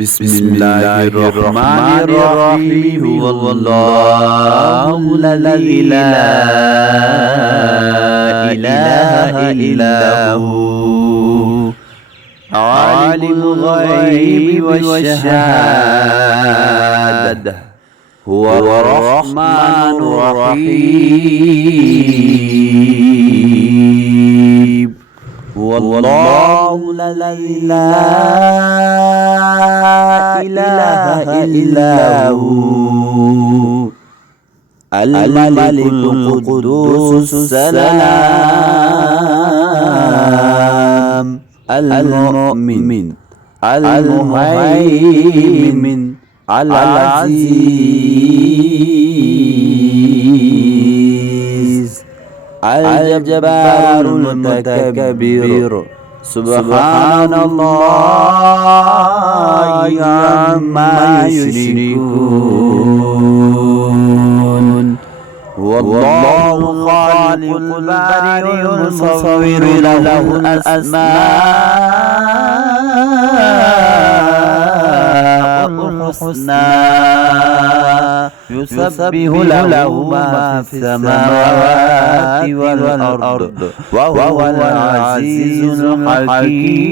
بسم الله الرحمن الرحيم هو الله الذي لا إله إلا هو عالم الغيب والشهادة هو الرحمن الرحيم هو الله الذي لا إله إلا هو الملك القدوس السلام المؤمن المهيمن العزيز الجبار المتكبر سبحان الله عما يشركون هو الله خالق البارئ المصور له الأسماء الحسنى يسبح له ما في السماوات والأرض وهو العزيز الحكيم.